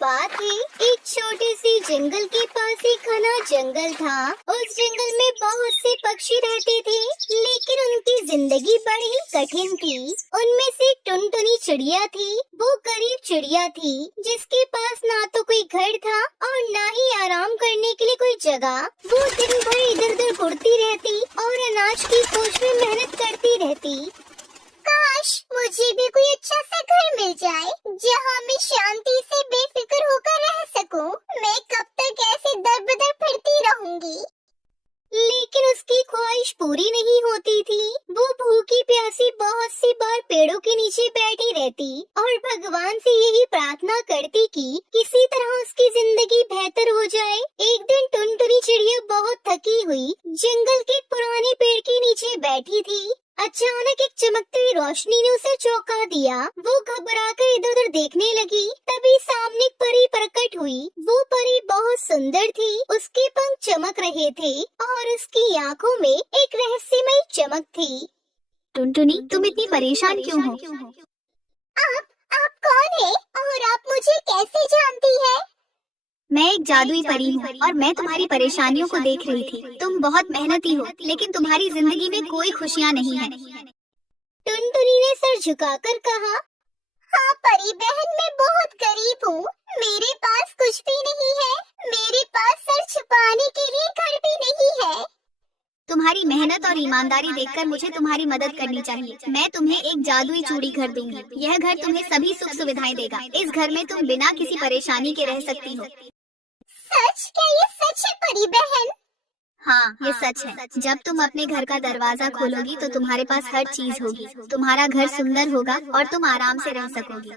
बात है, एक छोटे से जंगल के पास एक घना जंगल था। उस जंगल में बहुत से पक्षी रहते थे, लेकिन उनकी जिंदगी बड़ी ही कठिन थी। उनमें से एक टुनटुनी चिड़िया थी। वो गरीब चिड़िया थी, जिसके पास ना तो कोई घर था और ना ही आराम करने के लिए कोई जगह। वो दिन भर इधर उधर उड़ती रहती और अनाज की खोज में मेहनत करती रहती। काश मुझे भी कोई अच्छा सा घर मिल जाए, जहाँ मैं शांति से बेफिक्र होकर रह सकूं। मैं कब तक ऐसे दर बदर फिरती रहूंगी। लेकिन उसकी ख्वाहिश पूरी नहीं होती थी। वो भूखी प्यासी बहुत सी बार पेड़ों के नीचे बैठी रहती और भगवान से यही प्रार्थना करती कि किसी तरह उसकी जिंदगी बेहतर हो जाए। एक दिन टुनटुनी चिड़िया बहुत थकी हुई जंगल के पुराने पेड़ के नीचे बैठी थी। अचानक एक चमकती हुई रोशनी ने उसे चौंका दिया। वो घबराकर इधर उधर देखने लगी। तभी सामने एक परी प्रकट हुई। वो परी बहुत सुंदर थी। उसके पंख चमक रहे थे और उसकी आंखों में एक रहस्यमयी चमक थी। टुनटुनी, तुम इतनी परेशान क्यों हो? आप कौन है और आप मुझे कैसे जानती है? मैं एक जादुई परी हूँ और मैं तुम्हारी परेशानियों को देख रही थी। तुम बहुत मेहनती हो, लेकिन तुम्हारी जिंदगी में कोई खुशियाँ नहीं है। टुनटुनी ने सर झुकाकर कहा, हाँ परी बहन, मैं बहुत गरीब हूँ। मेरे पास कुछ भी नहीं है। मेरे पास सर छुपाने के लिए घर भी नहीं है। तुम्हारी मेहनत और ईमानदारी देखकर मुझे तुम्हारी मदद करनी चाहिए। मैं तुम्हें एक जादुई चूड़ी घर दूंगी। यह घर तुम्हें सभी सुख सुविधाएं देगा। इस घर में तुम बिना किसी परेशानी के रह सकती हो। सच? क्या ये सच है परी बहन? हाँ, ये सच है। जब तुम अपने घर का दरवाजा खोलोगी तो तुम्हारे पास हर चीज होगी। तुम्हारा घर सुंदर होगा और तुम आराम से रह सकोगी।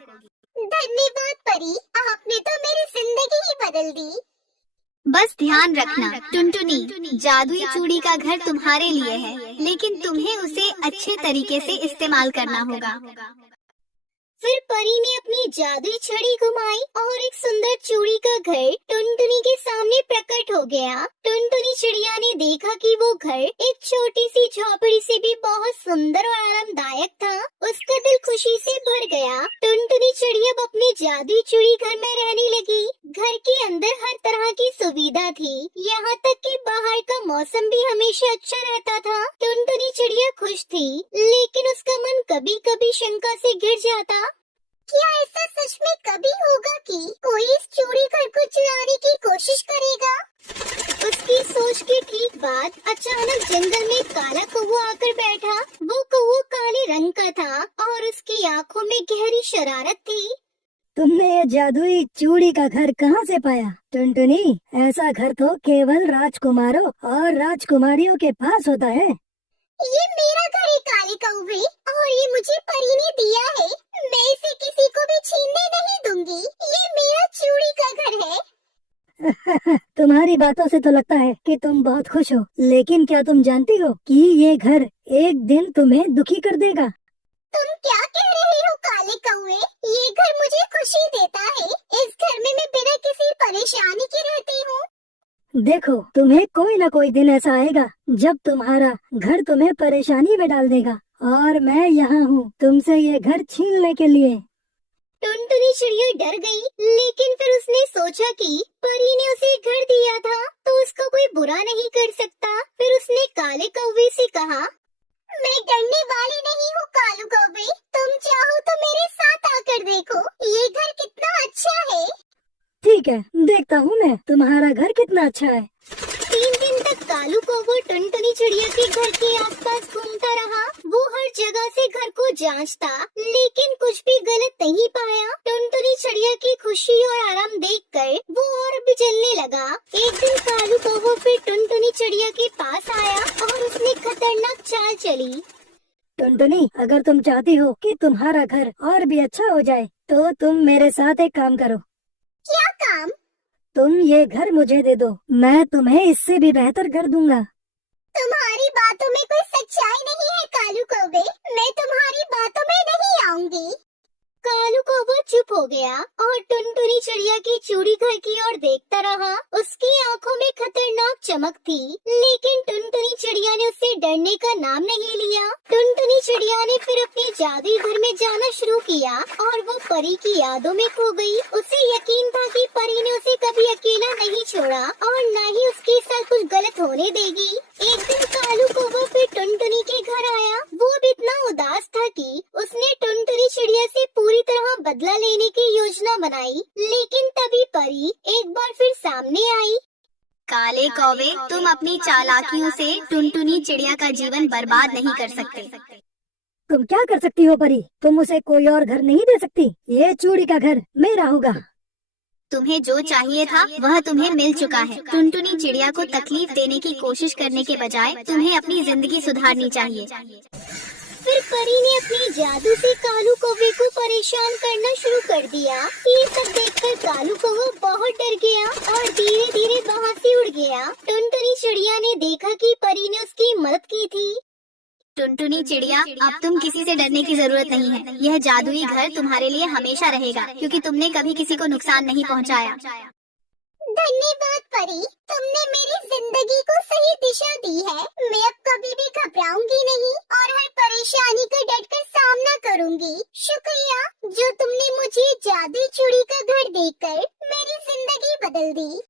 धन्यवाद परी, आपने तो मेरी जिंदगी ही बदल दी। बस ध्यान रखना टुनटुनी, जादुई चूड़ी का घर तुम्हारे लिए है, लेकिन तुम्हें उसे अच्छे तरीके से इस्तेमाल करना होगा। फिर परी ने अपनी जादुई छड़ी घुमाई और एक सुंदर चूड़ी का घर टुनटुनी के सामने प्रकट हो गया। टुनटुनी चिड़िया ने देखा कि वो घर एक छोटी सी झोपड़ी से भी बहुत सुंदर और आरामदायक था। उसका दिल खुशी से भर गया। टुनटुनी चिड़िया अब अपने जादुई चूड़ी घर में रहने लगी। घर के अंदर हर तरह की सुविधा थी, यहाँ तक कि बाहर का मौसम भी हमेशा अच्छा रहता था। टुनटुनी चिड़िया खुश थी, लेकिन उसका मन कभी कभी शंका से घिर जाता। क्या ऐसा सच में कभी होगा कि कोई इस चूड़ी घर को चुराने की कोशिश करेगा? उसकी सोच के ठीक बाद अचानक जंगल में एक काला कौवा आकर बैठा। वो कौवा काले रंग का था और उसकी आंखों में गहरी शरारत थी। तुमने ये जादुई चूड़ी का घर कहाँ से पाया टुनटुनी? ऐसा घर तो केवल राजकुमारों और राजकुमारियों के पास होता है। ये मेरा घर है काले कौवे, और ये मुझे परी ने दिया है। मैं इसे किसी को भी छीनने नहीं दूंगी। ये मेरा चूड़ी का घर है। तुम्हारी बातों से तो लगता है कि तुम बहुत खुश हो, लेकिन क्या तुम जानती हो कि ये घर एक दिन तुम्हें दुखी कर देगा? तुम क्या कह रहे हो काले कौवे? ये घर मुझे खुशी देता है। इस घर में मैं बिना किसी परेशानी के रहती हूँ। देखो, तुम्हें कोई न कोई दिन ऐसा आएगा जब तुम्हारा घर तुम्हें परेशानी में डाल देगा, और मैं यहाँ हूँ तुमसे ये घर छीनने के लिए। टुनटुनी चिड़िया डर गई, लेकिन फिर उसने सोचा कि परी ने उसे घर दिया था तो उसको कोई बुरा नहीं कर सकता। फिर उसने काले कौवे से कहा, मैं डरने वाली नहीं हूँ कालू कौवे। तुम चाहो तो मेरे साथ आकर देखो, ये घर कितना अच्छा है। ठीक है, देखता हूँ मैं तुम्हारा घर कितना अच्छा है। 3 दिन तक कालू कौवा टुनटुनी चिड़िया के घर के आसपास घूमता रहा। वो हर जगह से घर को जांचता, लेकिन कुछ भी गलत नहीं पाया। टुनटुनी चिड़िया की खुशी और आराम देखकर वो और भी जलने लगा। एक दिन कालू कौवा फिर टुनटुनी चिड़िया के पास आया और उसने खतरनाक चाल चली। टुनटुनी, अगर तुम चाहती हो कि तुम्हारा घर और भी अच्छा हो जाए, तो तुम मेरे साथ एक काम करो। क्या काम? तुम ये घर मुझे दे दो, मैं तुम्हें इससे भी बेहतर कर दूंगा। तुम्हारी बातों में कोई सच्चाई नहीं है कालू कौवे। मैं तुम्हारी बातों में नहीं आऊंगी। कालू कौवा चुप हो गया और टुनटुनी चिड़िया की चूड़ी घर की ओर देखता रहा। उसकी आंखों में खतरनाक चमक थी, लेकिन टुनटुनी चिड़िया ने उससे डरने का नाम नहीं लिया। टुनटुनी चिड़िया ने फिर अपने जादुई घर में जाना शुरू किया और वो परी की यादों में खो गई। उसे यकीन था कि बनाई, लेकिन तभी परी एक बार फिर सामने आई। काले कौवे, तुम अपनी चालाकियों से टुनटुनी चिड़िया का जीवन बर्बाद नहीं कर सकते। तुम क्या कर सकती हो परी? तुम उसे कोई और घर नहीं दे सकती। ये चूड़ी का घर मेरा होगा। तुम्हें जो चाहिए था वह तुम्हें मिल चुका है। टुनटुनी चिड़िया को तकलीफ देने की कोशिश करने के बजाय तुम्हें अपनी जिंदगी सुधारनी चाहिए। फिर परी ने अपने जादू से कालू कौवे को परेशान करना शुरू कर दिया। ये सब देखकर कालू कौवा बहुत डर गया और धीरे धीरे वहाँ से उड़ गया। टुनटुनी चिड़िया ने देखा कि परी ने उसकी मदद की थी। टुनटुनी चिड़िया, अब तुम किसी से डरने की जरूरत नहीं है। यह जादुई घर तुम्हारे लिए हमेशा रहेगा, क्योंकि तुमने कभी किसी को नुकसान नहीं पहुंचाया। धन्यवाद परी, तुमने मेरी जिंदगी को सही दिशा दी है। मैं अब कभी भी घबराऊंगी नहीं और हर परेशानी का डटकर सामना करूंगी। शुक्रिया जो तुमने मुझे जादुई चूड़ी का घर देकर मेरी जिंदगी बदल दी।